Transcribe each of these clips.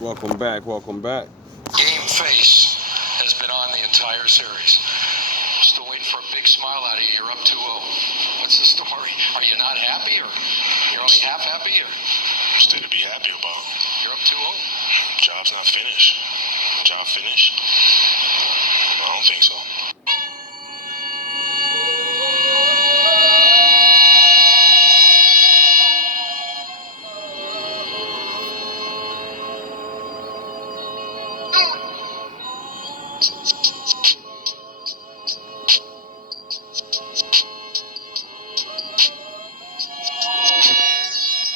Welcome back. Game face has been on the entire series. Still waiting for a big smile out of you. You're up 2-0. What's the story? Are you not happy, or you're only half happy, or? Still to be happy about. You're up 2-0. Job's not finished. Job finished? No, I don't think so.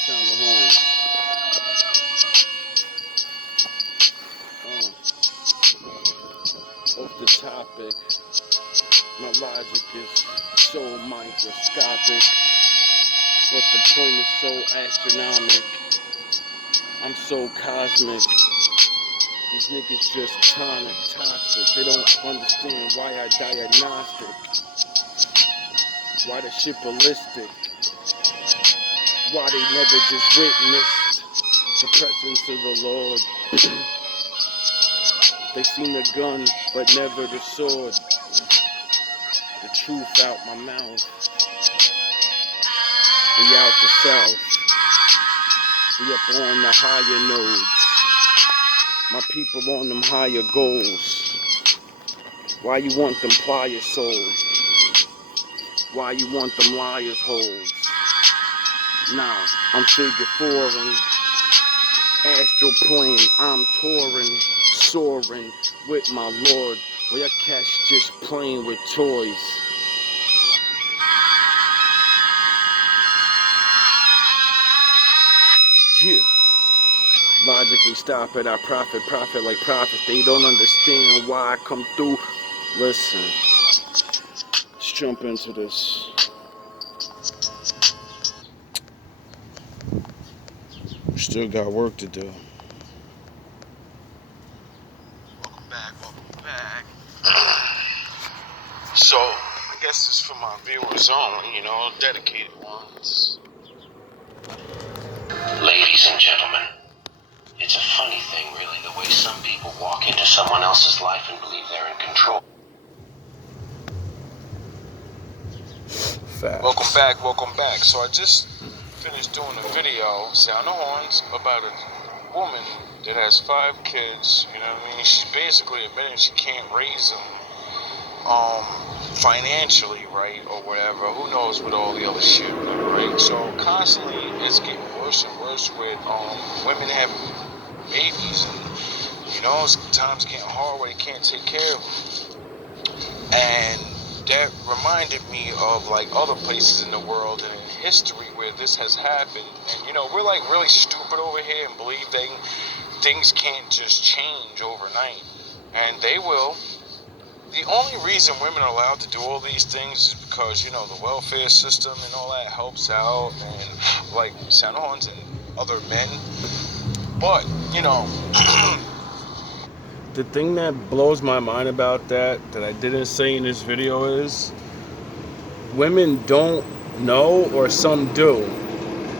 Sound the horn. Off the topic, my logic is so microscopic, but the point is so astronomical. I'm so cosmic. These niggas just tonic toxic. They don't understand why I diagnostic. Why the shit ballistic. Why they never just witnessed the presence of the Lord. They seen the gun, but never the sword. The truth out my mouth. We out the south. We up on the higher nodes. My people on them higher goals. Why you want them pliers sold? Why you want them liars holds? Nah, I'm figure fouring. Astral plane, I'm touring, soaring with my lord. Where your cats just playing with toys. Yeah. Logically stop it, I profit like prophets. They don't understand why I come through. Listen, let's jump into this. We still got work to do. Welcome back. So, I guess it's for my viewers only, dedicated ones. Ladies and gentlemen, it's a funny thing, really, the way some people walk into someone else's life and believe they're in control. Facts. Welcome back. So I just finished doing a video, Sound the Horns, about a woman that has 5 kids, you know what I mean? She's basically admitting she can't raise them financially, right, or whatever. Who knows with all the other shit, right? So constantly it's getting worse and worse with women having babies, and times getting hard where they can't take care of them. And that reminded me of like other places in the world and in history where this has happened. And we're like really stupid over here and believe things can't just change overnight, and they will. The only reason women are allowed to do all these things is because, the welfare system and all that helps out, and like Sound the Horns and other men. But, The thing that blows my mind about that I didn't say in this video is women don't know, or some do,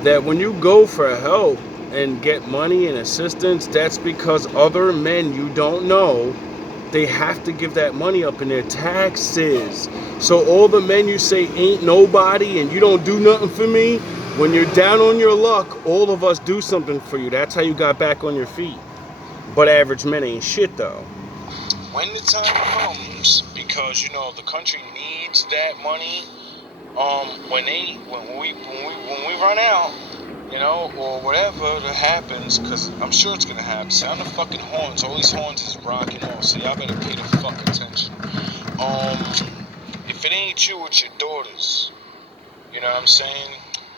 that when you go for help and get money and assistance, that's because other men you don't know, they have to give that money up in their taxes. So all the men you say ain't nobody and you don't do nothing for me, when you're down on your luck, all of us do something for you. That's how you got back on your feet. But average men ain't shit though. when the time comes, because the country needs that money, when we run out, or whatever that happens, because I'm sure it's gonna happen. Sound the fucking horns. All these horns is rocking off, so y'all better pay the fuck attention. If it ain't you, it's your daughters. You know what I'm saying?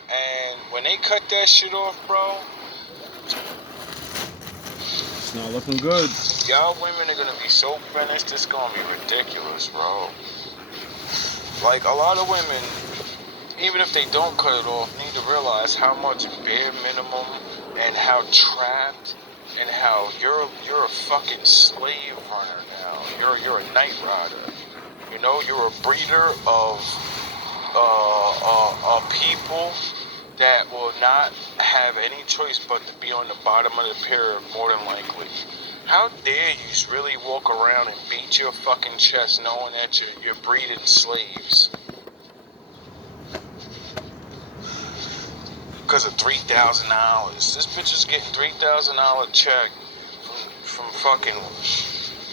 And when they cut that shit off, bro, It's not looking good. y'all women are gonna be so finished, it's gonna be ridiculous, bro. Like, a lot of women, even if they don't cut it off, need to realize how much bare minimum and how trapped and how you're a fucking slave runner now. You're a night rider. You're a breeder of people that will not have any choice but to be on the bottom of the pyramid more than likely. How dare you really walk around and beat your fucking chest knowing that you're breeding slaves? Because of $3,000. This bitch is getting $3,000 check from fucking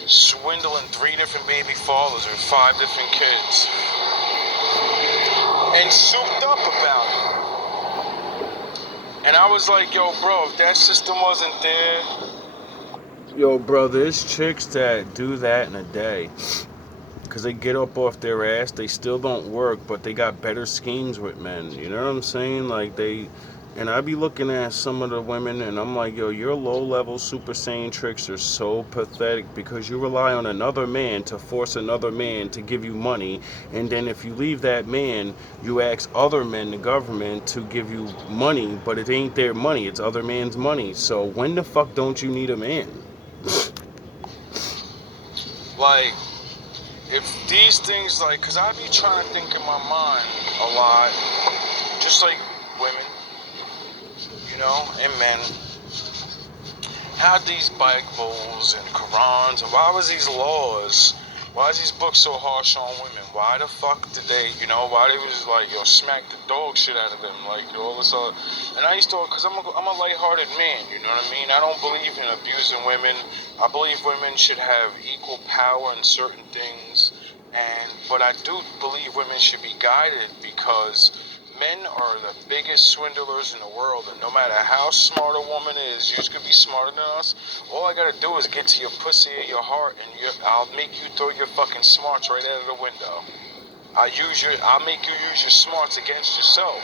swindling 3 different baby fathers and 5 different kids. And souped up about it. And I was like, yo, bro, if that system wasn't there. Yo, bro, there's chicks that do that in a day. Because they get up off their ass, they still don't work, but they got better schemes with men. You know what I'm saying? Like, and I be looking at some of the women, and I'm like, yo, your low-level Super Saiyan tricks are so pathetic because you rely on another man to force another man to give you money, and then if you leave that man, you ask other men, the government, to give you money, but it ain't their money, it's other man's money. So when the fuck don't you need a man? Like, if these things, like, because I be trying to think in my mind a lot, just like women, you know, and men, how these Bibles and Qurans, and why was these laws, why is these books so harsh on women? Why the fuck did they, you know, why they was like, yo, smack the dog shit out of them, like, all this other, and I used to, because I'm a lighthearted man, you know what I mean? I don't believe in abusing women. I believe women should have equal power in certain things, but I do believe women should be guided because men are the biggest swindlers in the world, and no matter how smart a woman is, you could be smarter than us. All I gotta do is get to your pussy or your heart, and I'll make you throw your fucking smarts right out of the window. I'll make you use your smarts against yourself.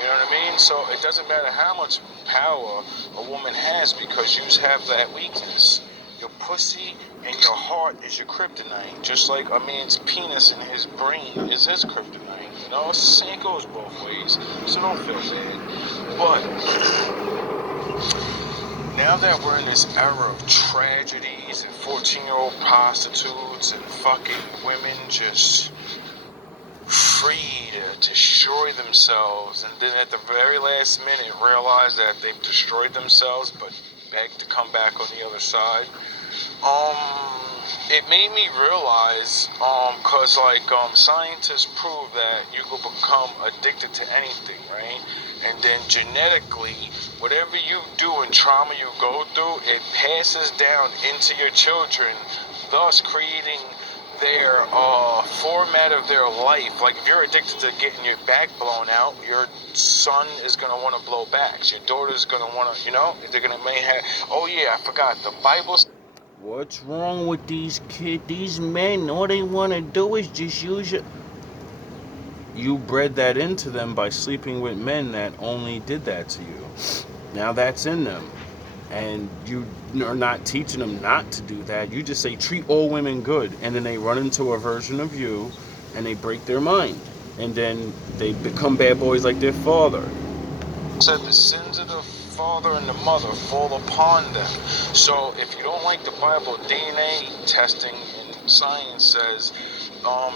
You know what I mean? So it doesn't matter how much power a woman has because you have that weakness. Your pussy and your heart is your kryptonite, just like a man's penis and his brain is his kryptonite. You know, it's the same, it goes both ways, so don't feel bad. But now that we're in this era of tragedies and 14-year-old prostitutes and fucking women just free to destroy themselves, and then at the very last minute realize that they've destroyed themselves but beg to come back on the other side, it made me realize, cause like scientists prove that you could become addicted to anything, right? And then genetically, whatever you do and trauma you go through, it passes down into your children, thus creating their format of their life. Like if you're addicted to getting your back blown out, your son is gonna want to blow backs. Your daughter's gonna want to, you know, they're gonna may have. Oh yeah, I forgot the Bible. What's wrong with these kids? These men, all they want to do is just use it. You bred that into them by sleeping with men that only did that to you. Now that's in them. And you are not teaching them not to do that. You just say, treat all women good. And then they run into a version of you and they break their mind. And then they become bad boys like their father. Said the sins of the father and the mother fall upon them. So if you don't like the Bible, DNA testing and science says,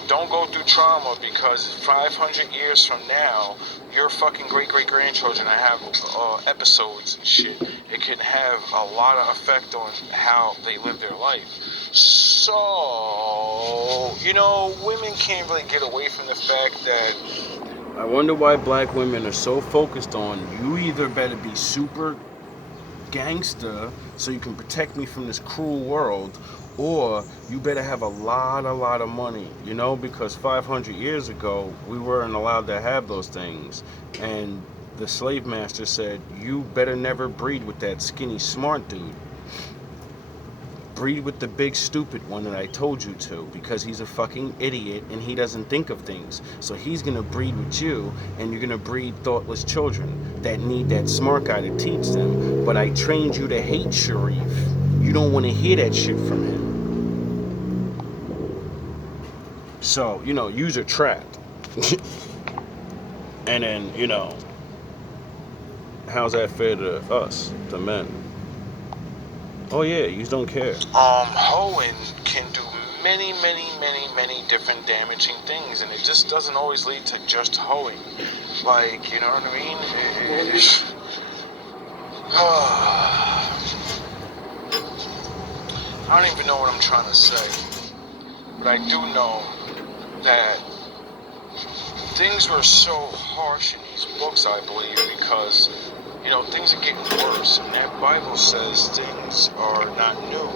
don't go through trauma because 500 years from now, your fucking great-great-grandchildren have episodes and shit. It can have a lot of effect on how they live their life. So, you know, women can't really get away from the fact that I wonder why black women are so focused on, you either better be super gangster so you can protect me from this cruel world, or you better have a lot of money, you know, because 500 years ago we weren't allowed to have those things, and the slave master said, you better never breed with that skinny smart dude. Breed with the big stupid one that I told you to, because he's a fucking idiot and he doesn't think of things. So he's gonna breed with you, and you're gonna breed thoughtless children that need that smart guy to teach them. But I trained you to hate Sharif. You don't want to hear that shit from him. So, you know, yous are trapped. And then, you know, how's that fair to us, the men? Oh yeah, you don't care. hoeing can do many, many, many, many different damaging things, and it just doesn't always lead to just hoeing. Like, you know what I mean? I don't even know what I'm trying to say, but I do know that things were so harsh in these books, I believe, because, you know, things are getting worse, and that Bible says things are not new,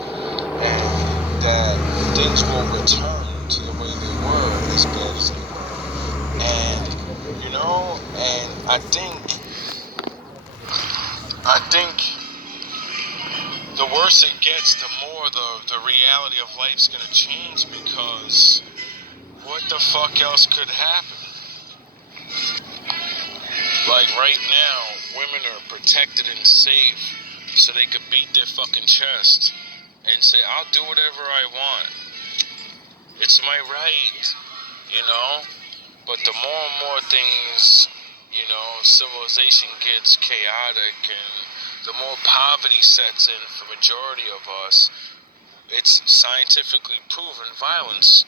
and that things will return to the way they were as bad as they were. And, you know, and I think the worse it gets, the more the reality of life's gonna change, because what the fuck else could happen? Like right now, women are protected and safe so they could beat their fucking chest and say, I'll do whatever I want. It's my right, you know? But the more and more things, you know, civilization gets chaotic and the more poverty sets in for majority of us, it's scientifically proven violence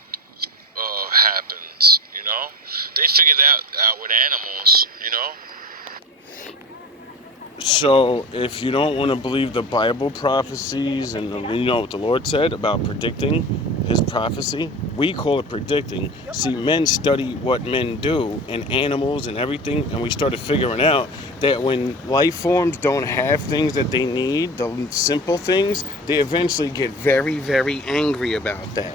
happens, you know? They figured that out with animals, you know? So, if you don't want to believe the Bible prophecies and you know what the Lord said about predicting his prophecy, we call it predicting. See, men study what men do and animals and everything, and we started figuring out that when life forms don't have things that they need, the simple things, they eventually get very, very angry about that.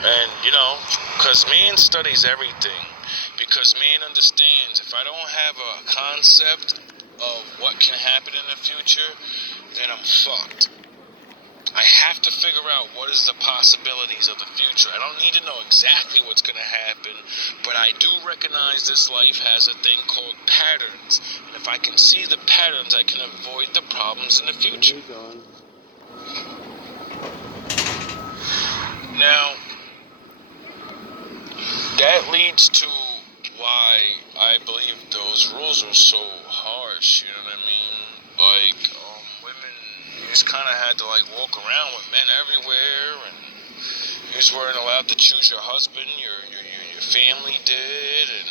And, you know, because man studies everything. Because man understands if I don't have a concept of what can happen in the future, then I'm fucked. I have to figure out what is the possibilities of the future. I don't need to know exactly what's going to happen, but I do recognize this life has a thing called patterns. And if I can see the patterns, I can avoid the problems in the future. Now, that leads to why I believe those rules are so harsh, you know what I mean? Like, women, you just kind of had to, like, walk around with men everywhere, and you just weren't allowed to choose your husband, your family did, and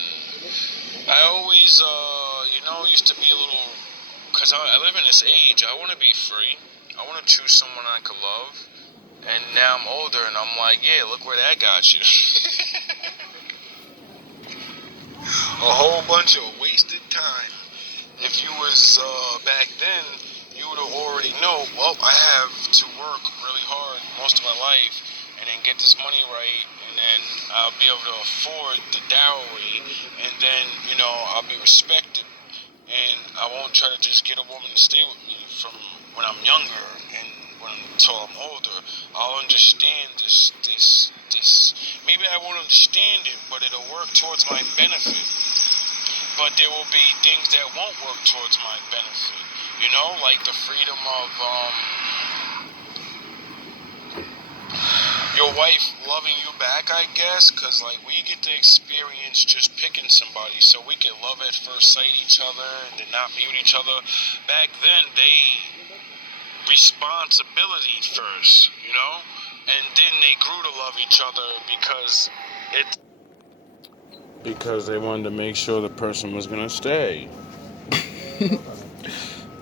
I always, you know, used to be a little, because I live in this age, I want to be free, I want to choose someone I could love, and now I'm older, and I'm like, yeah, look where that got you. A whole bunch of wasted time. If you was back then, you would have already know, well, I have to work really hard most of my life and then get this money right, and then I'll be able to afford the dowry, and then, you know, I'll be respected, and I won't try to just get a woman to stay with me from when I'm younger and until I'm older. I'll understand this. Maybe I won't understand it, but it'll work towards my benefit. But there will be things that won't work towards my benefit. You know, like the freedom of your wife loving you back, I guess, because, like, we get to experience just picking somebody, so we can love at first sight each other and then not be with each other. Back then, they responsibility first, you know, and then they grew to love each other because they wanted to make sure the person was going to stay.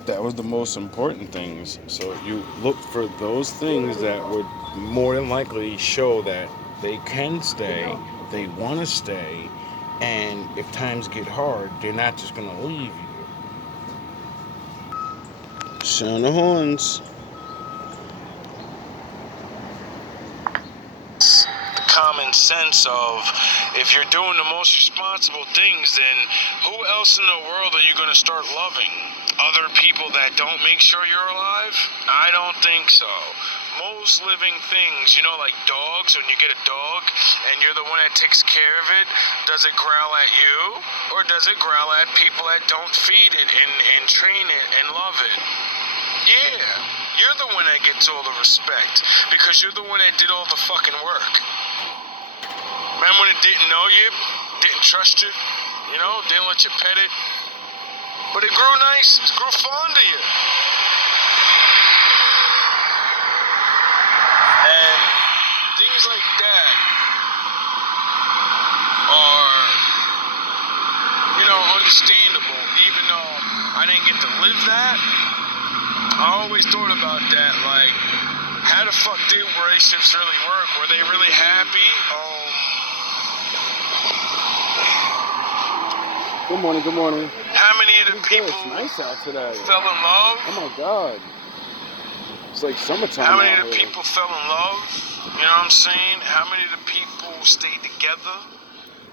That was the most important things. So you look for those things that would more than likely show that they can stay, they want to stay, and if times get hard, they're not just going to leave you. Sound the horns. common sense of if you're doing the most responsible things, then who else in the world are you going to start loving? Other people that don't make sure you're alive? I don't think so. Most living things, you know, like dogs, when you get a dog and you're the one that takes care of it, does it growl at you or does it growl at people that don't feed it and train it and love it? Yeah, you're the one that gets all the respect because you're the one that did all the fucking work. Remember when it didn't know you, didn't trust you, you know, didn't let you pet it, but it grew nice, it grew fond of you. And always thought about that. Like, how the fuck did relationships really work? Were they really happy? Good morning, good morning. How many of the It's people nice out today. fell in love? Oh my God. It's like summertime How many out of the here. people fell in love? You know what I'm saying? How many of the people stayed together?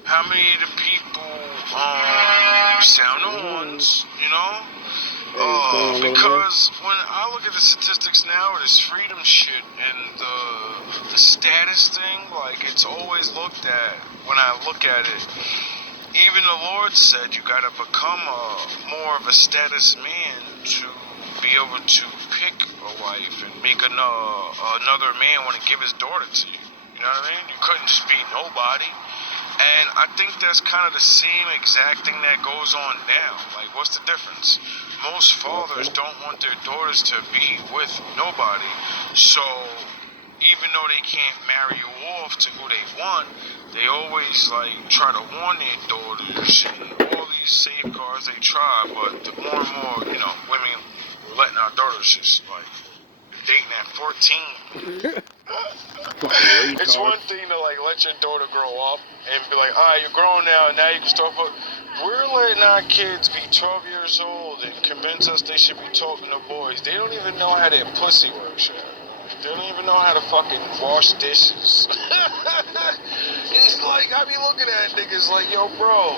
How many of the people sound the horns? You know? Because when I look at the statistics now, this freedom shit and the status thing, like it's always looked at when I look at it. Even the Lord said you gotta become more of a status man to be able to pick a wife and make another man want to give his daughter to you. You know what I mean? You couldn't just be nobody. And I think that's kind of the same exact thing that goes on now. Like, what's the difference? Most fathers don't want their daughters to be with nobody. So even though they can't marry you off to who they want, they always like try to warn their daughters and all these safeguards they try. But the more and more, you know, women are letting our daughters just like dating at 14. It's one thing to like let your daughter grow up and be like, all right, you're grown now you can start. But we're letting our kids be 12 years old and convince us they should be talking to boys. They don't even know how their pussy works yet. They don't even know how to fucking wash dishes. It's like, I be looking at niggas like, yo, bro,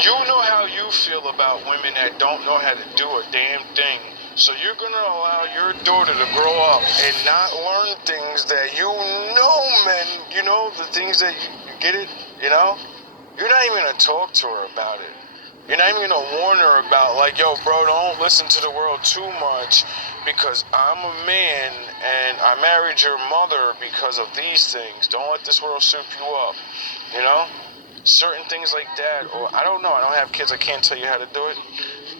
you know how you feel about women that don't know how to do a damn thing. So you're gonna allow your daughter to grow up and not learn things that you know, men, you know, the things that you get it, you know? You're not even gonna talk to her about it. You're not even gonna warn her about, like, yo, bro, don't listen to the world too much because I'm a man and I married your mother because of these things. Don't let this world soup you up, you know? Certain things like that, or I don't know, I don't have kids, I can't tell you how to do it,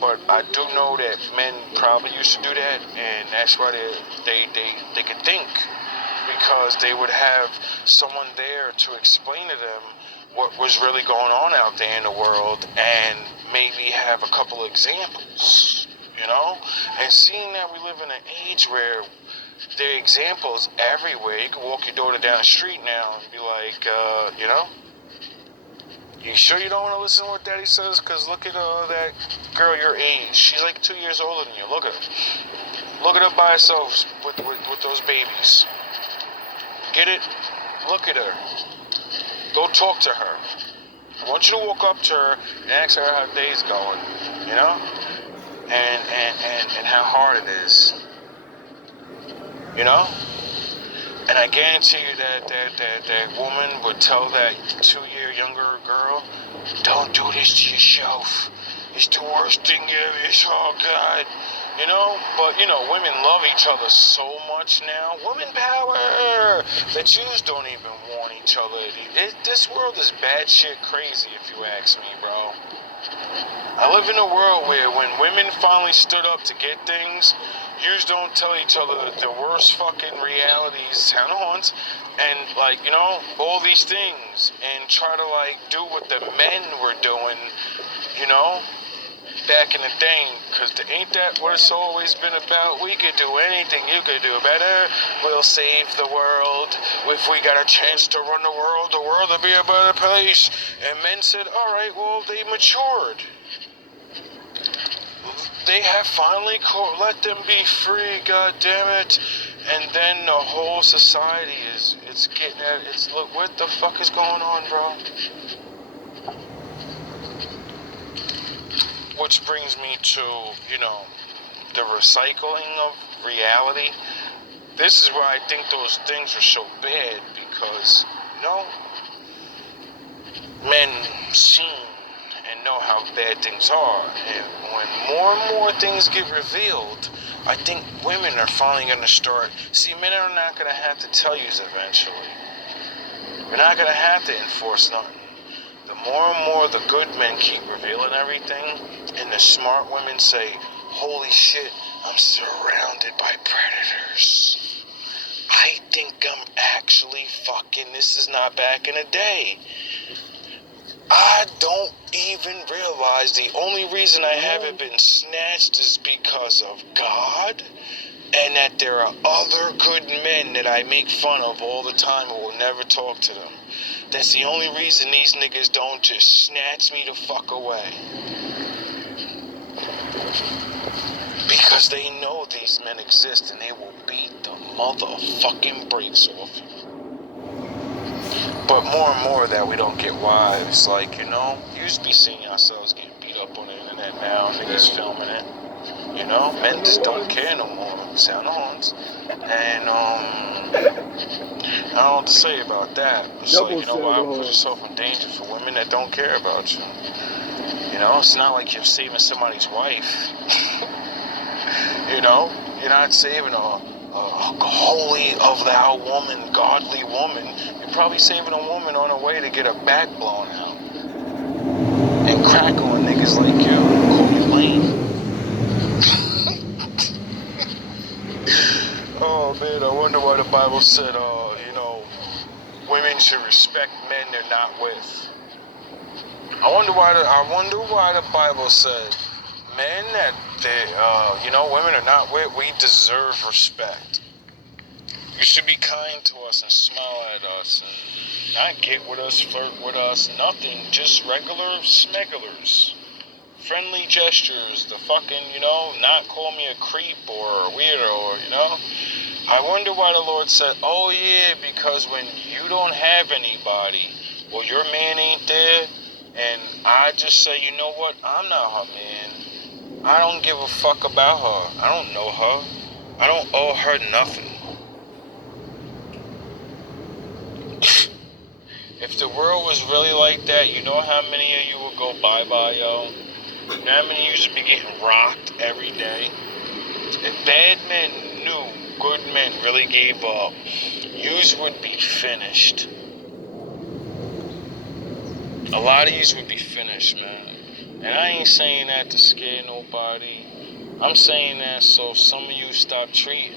but I do know that men probably used to do that, and that's why they could think, because they would have someone there to explain to them what was really going on out there in the world, and maybe have a couple examples, you know? And seeing that we live in an age where there are examples everywhere, you can walk your daughter down the street now and be like, you know, you sure you don't want to listen to what daddy says? Because look at that girl your age. She's like 2 years older than you. Look at her. Look at her by herself with those babies. Get it? Look at her. Go talk to her. I want you to walk up to her and ask her how the day's going. You know? And how hard it is. You know? And I guarantee you that woman would tell that 2-year younger girl, don't do this to yourself. It's the worst thing ever. It's all God. You know? But, you know, women love each other so much now. Woman power! That Jews don't even warn each other. This world is bad shit crazy, if you ask me, bro. I live in a world where when women finally stood up to get things, yous don't tell each other the worst fucking realities, sound horns, and like, you know, all these things, and try to like do what the men were doing, you know, back in the day, because ain't that what it's always been about? We could do anything, you could do better, we'll save the world, if we got a chance to run the world will be a better place. And men said, alright, well, they matured. They have finally let them be free, god damn it. And then the whole society it's getting at it's look, what the fuck is going on, bro? Which brings me to, you know, the recycling of reality. This is why I think those things are so bad, because, you know, men seen and know how bad things are. And when more and more things get revealed, I think women are finally going to start. See, men are not going to have to tell you eventually. You're not going to have to enforce nothing. The more and more the good men keep revealing everything, and the smart women say, holy shit, I'm surrounded by predators. I think I'm actually fucking, this is not back in the day. I don't even realize the only reason I haven't been snatched is because of God? And that there are other good men that I make fun of all the time who will never talk to them. That's the only reason these niggas don't just snatch me the fuck away. Because they know these men exist and they will beat the motherfucking brakes off you. But more and more that we don't get wives. Like, you know, you used to be seeing ourselves getting beat up on the internet now, niggas filming it. You know, men just don't care no more. Sound horns. And, I don't know what to say about that. It's like, you know, why put yourself in danger for women that don't care about you? You know, it's not like you're saving somebody's wife. You know, you're not saving a holy of thou woman, godly woman. You're probably saving a woman on her way to get her back blown out. And crack on niggas like you. Call me lame. Oh man, I wonder why the Bible said, you know, women should respect men they're not with. I wonder why the Bible said men that they, you know, women are not with, we deserve respect. You should be kind to us and smile at us and not get with us, flirt with us, nothing, just regular smegglers. Friendly gestures, the fucking, you know, not call me a creep or a weirdo, or, you know. I wonder why the Lord said, oh yeah, because when you don't have anybody, or your man ain't there, and I just say, you know what, I'm not her man. I don't give a fuck about her. I don't know her. I don't owe her nothing. If the world was really like that, you know how many of you would go bye-bye, yo? You know how many of you would be getting rocked every day? If bad men knew good men really gave up, yous would be finished. A lot of yous would be finished, man. And I ain't saying that to scare nobody. I'm saying that so some of you stop treating,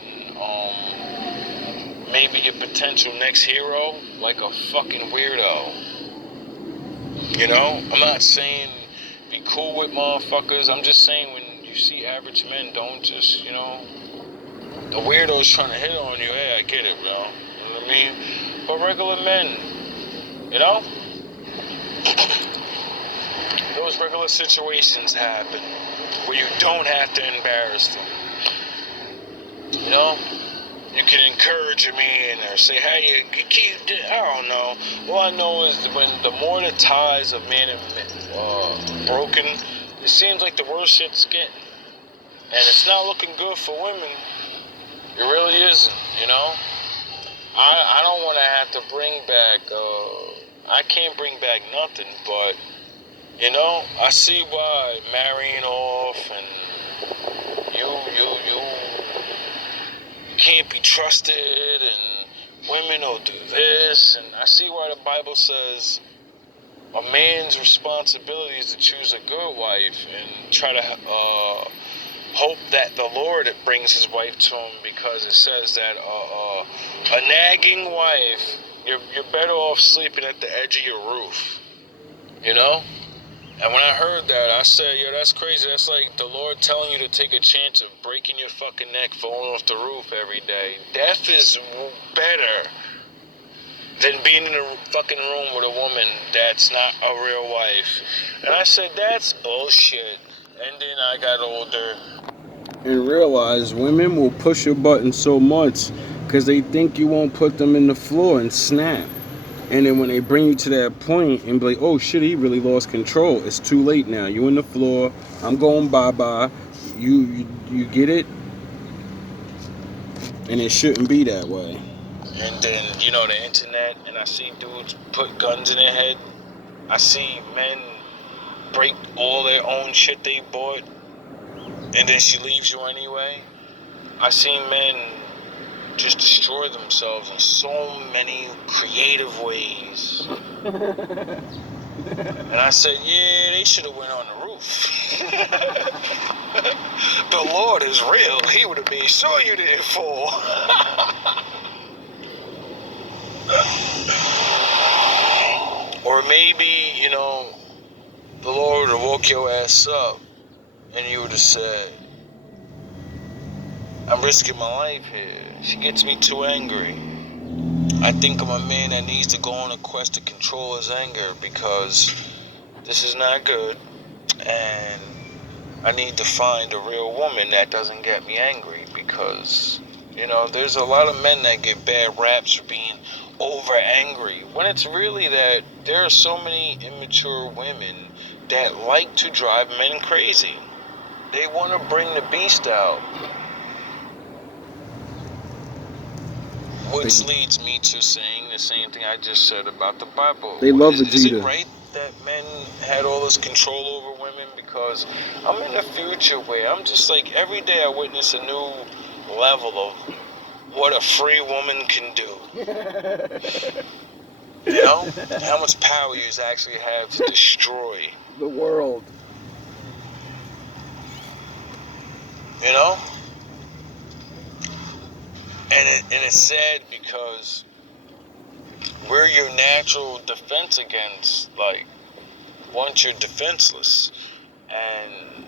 maybe your potential next hero like a fucking weirdo. You know? I'm not saying be cool with motherfuckers. I'm just saying when you see average men, don't just, you know, the weirdos trying to hit on you, hey, I get it, bro. You know what I mean? But regular men, you know? Those regular situations happen where you don't have to embarrass them. You know? You can encourage a man or say, hey, you keep, I don't know. All I know is that when the more the ties of man and broken, it seems like the worse shit's getting. And it's not looking good for women. It really isn't, you know? I don't want to have to bring back, I can't bring back nothing, but, you know, I see why marrying off and you can't be trusted and women will do this, and I see why the Bible says a man's responsibility is to choose a good wife and try to hope that the Lord brings his wife to him, because it says that a nagging wife, you're better off sleeping at the edge of your roof, you know? And when I heard that, I said, yo, that's crazy. That's like the Lord telling you to take a chance of breaking your fucking neck, falling off the roof every day. Death is better than being in a fucking room with a woman that's not a real wife. And I said, that's bullshit. And then I got older and realized women will push your button so much because they think you won't put them in the floor and snap. And then when they bring you to that point and be like, oh shit, he really lost control. It's too late now. You in the floor. I'm going bye-bye. You get it? And it shouldn't be that way. And then, you know, the internet, and I see dudes put guns in their head. I see men break all their own shit they bought, and then she leaves you anyway. I see men just destroy themselves in so many creative ways. And I said, yeah, they should have went on the roof. The Lord is real. He would have made sure you didn't fall. Or maybe, you know, the Lord would have woke your ass up and you would have said, I'm risking my life here. She gets me too angry. I think I'm a man that needs to go on a quest to control his anger because this is not good, and I need to find a real woman that doesn't get me angry because, you know, there's a lot of men that get bad raps for being over angry when it's really that there are so many immature women that like to drive men crazy. They want to bring the beast out. Which leads me to saying the same thing I just said about the Bible. They love Is it Vegeta. right that men had all this control over women? Because I'm in a future where I'm just like, every day I witness a new level of what a free woman can do. You know? How much power you actually have to destroy. The world. You know? And it's sad because we're your natural defense against, like, once you're defenseless and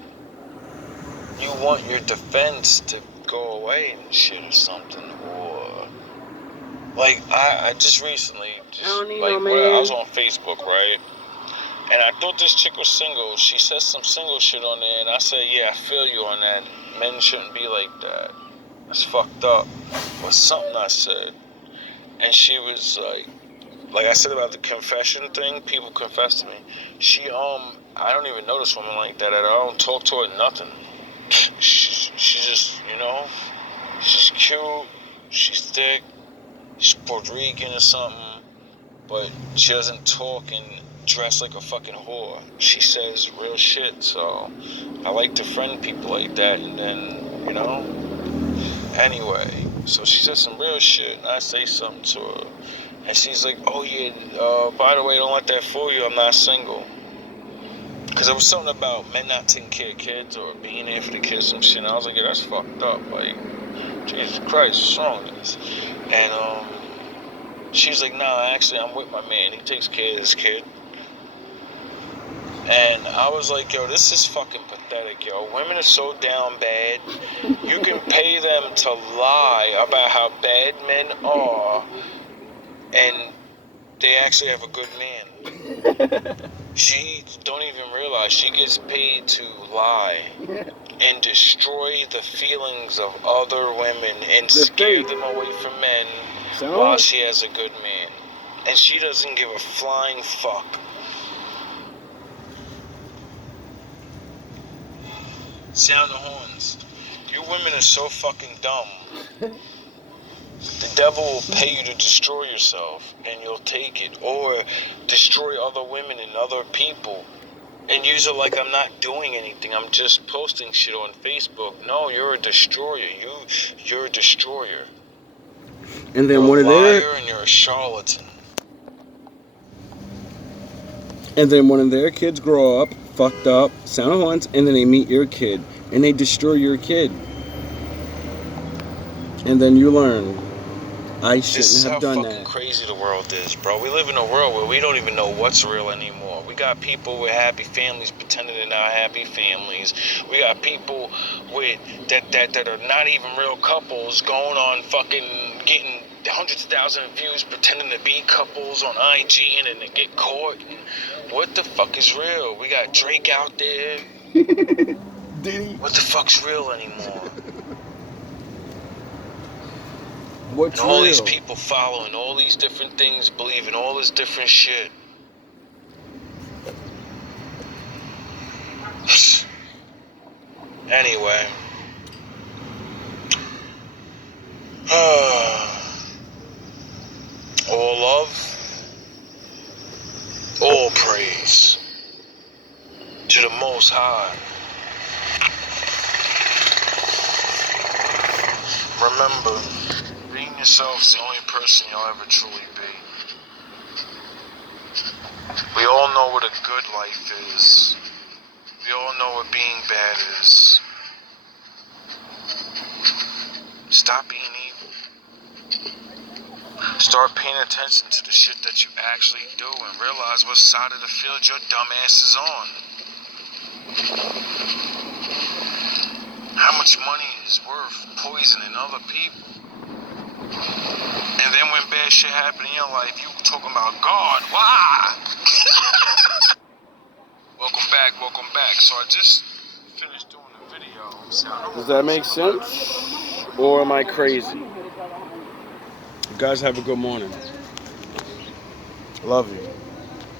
you want your defense to go away and shit or something, or like I just recently I was on Facebook, right? And I thought this chick was single. She said some single shit on there, and I said, yeah, I feel you on that. Men shouldn't be like that. That's fucked up. Or something I said. And she was like I said about the confession thing, people confess to me. She, I don't even know this woman like that at all. I don't talk to her, nothing. She just, you know, she's cute, she's thick, she's Puerto Rican or something, but she doesn't talk and dress like a fucking whore. She says real shit, so I like to friend people like that, and then, you know, anyway, so she says some real shit, and I say something to her. And she's like, oh yeah, by the way, don't let that fool you, I'm not single. Because there was something about men not taking care of kids or being there for the kids, some shit. And I was like, yeah, that's fucked up. Like, Jesus Christ, what's wrong with this? And she's like, nah, actually, I'm with my man. He takes care of his kid. And I was like, yo, this is fucking pathetic, yo. Women are so down bad. You can pay them to lie about how bad men are, and they actually have a good man. She don't even realize she gets paid to lie and destroy the feelings of other women and scare them away from men while she has a good man. And she doesn't give a flying fuck. Sound the horns. You women are so fucking dumb. The devil will pay you to destroy yourself, and you'll take it. Or destroy other women and other people. And use it like I'm not doing anything. I'm just posting shit on Facebook. No, you're a destroyer. You're a destroyer. And then you're one a of liar their and you're a charlatan. And then one of their kids grow up, fucked up, sound of once, and then they meet your kid, and they destroy your kid. And then you learn, I shouldn't have done that. This is how fucking crazy the world is, bro. We live in a world where we don't even know what's real anymore. We got people with happy families pretending they're not happy families. We got people with that are not even real couples going on fucking getting hundreds of thousands of views pretending to be couples on IG and then they get caught. And what the fuck is real? We got Drake out there. Diddy. What the fuck's real anymore? What's and all real? These people following all these different things, believing all this different shit. Anyway. All love, all praise to the Most High. Remember, being yourself is the only person you'll ever truly be. We all know what a good life is. We all know what being bad is. Stop being evil. Start paying attention to the shit that you actually do and realize what side of the field your dumb ass is on. How much money is worth poisoning other people? And then when bad shit happen in your life, you talking about God. Why? Welcome back. So I just finished doing the video. Does that make sense? Or am I crazy? You guys have a good morning. Love you.